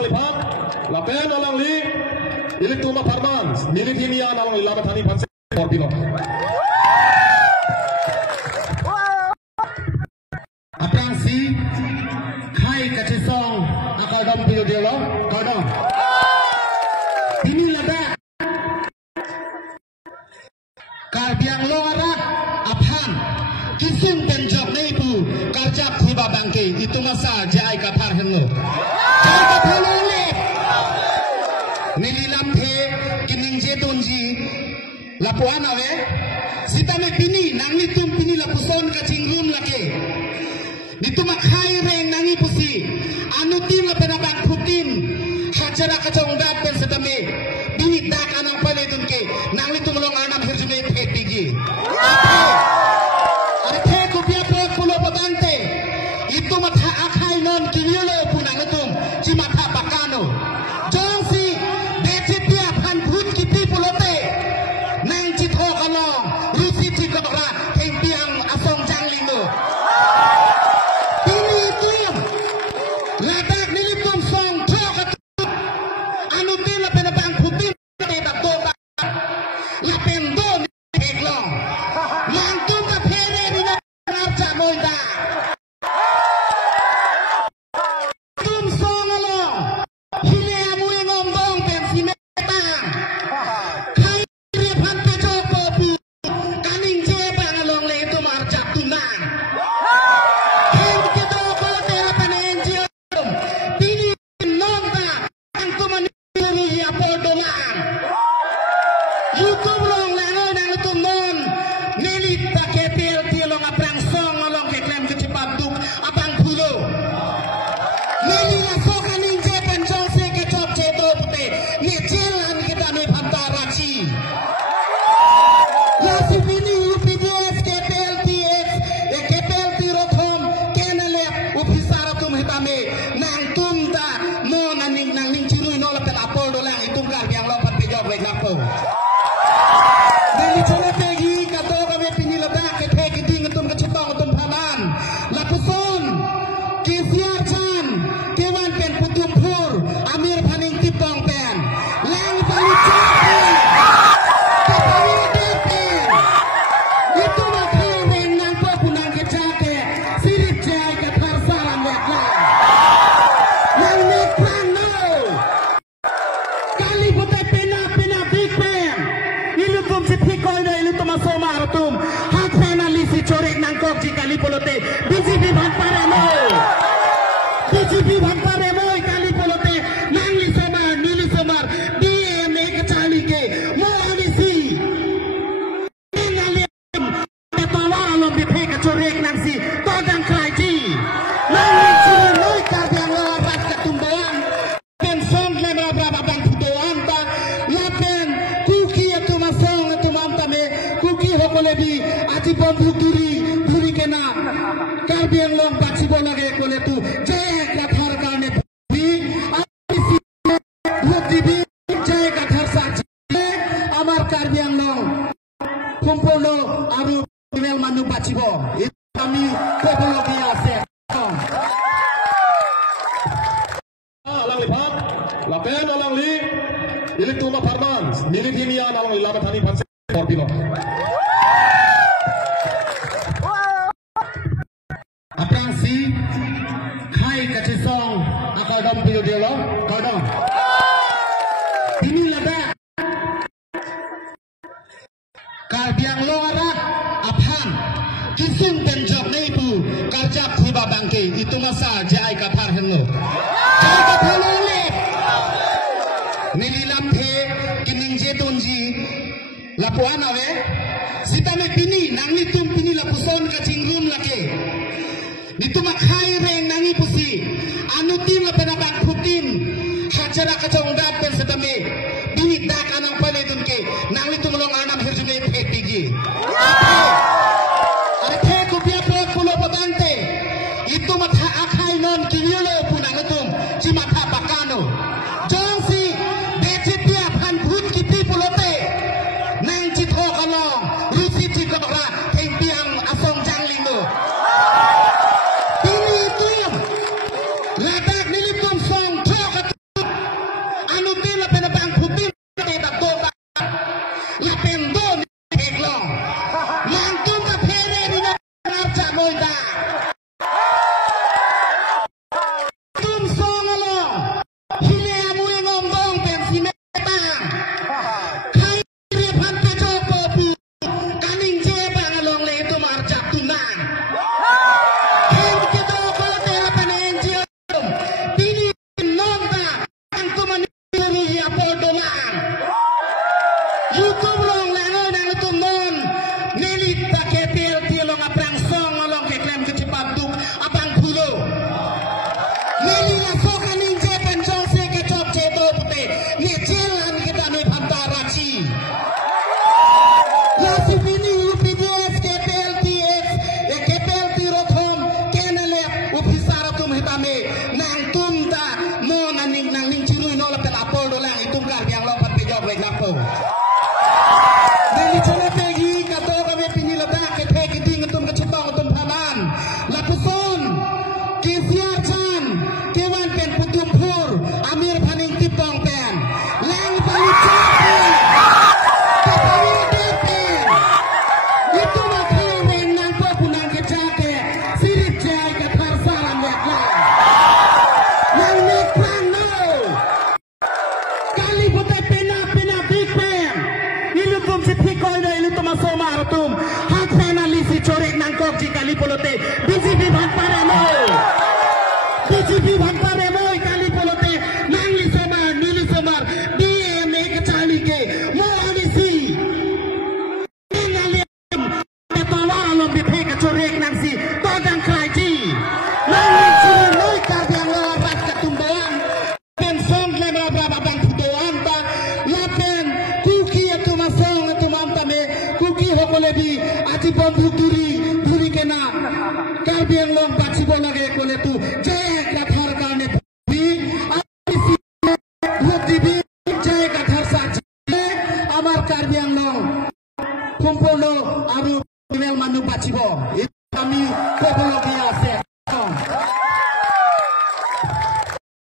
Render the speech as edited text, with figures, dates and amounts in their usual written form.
alang lipat, lapen alang li, ilik tuma parman, milit hinian alang ilamat hani panse porpino. Aprang si, kai kachisong, akadam puyo dialo, kadam. Ini lada, karbiang loarat, aphan, kisung penjok na ibu, karjak kuba bangke, itu masa jai kapar hengo. Jai kapar lole, nililam the, kining jedonji, lapuan awe, sita me pini, nangi tum pini lapuson kacingrum lake. Itu makai reng nangi pusi, anutim la penabang putin, hajara kacang dapen sedame, bini dak anang pale dunke, nangi tumulong anam hirjune pepigi. Arte kupia pek pulo patante, itu mata akai non kiliolo punang tum, cimata bakano. Jongsi, decipia pan put kiti pulote, nang citho kalong, rusi cikabra, kempiang asong janglingo. Aprang si, kai kachisong, akadam puyo dialo, kadam. Ini lada, karbiang loarat, aphan, kisung penjok na ibu, karjak kuba bangke, itu masa jai kapar hengo. Jai kapar lole, nililam the, kining jedonji, lapuan awe, sita me pini, nangi tum pini lapuson kacingrum lake. Itu makai reng nangi pusi, anutim la penabang putin, hajara kacang dapen sedame, bini dak anang pale dunke, nangi tumulong anam hirjune pepigi. Arte kupia pek pulo patante, itu mata akai non kiliolo punang tum, cimata bakano. Jongsi, decipia pan put kiti pulote, nang citho kalong, rusi cikabra, kempiang asong janglingo. Ladak nilitum song, কালি পলতে বিজেপি ভাগ পারে মই বিজেপি ভাগ পারে মই কালি পলতে নাংলি সমার নীলি সমার ডিএম এক চালি কে মো আনিসি নালি তাওয়া আলম বিফে কা চোরেক নাংসি তো দাং ক্রাইজি নাংলি চুরি মই কাবিয়াং লো রাত কা tumbayan pen song le bra bang fudoan ta lapen kuki tu masong tu mamta me kuki hokole bi ati bambu duri ke na কার্বিয়াং লং বাঁচিব লাগে কলে তু যে কথার কারণে ভোট দিবি যে কথার সাথে আমার কার্বিয়াং লং সম্পূর্ণ আৰু মানুহ বাঁচিব আমি ক'বলগীয়া আছে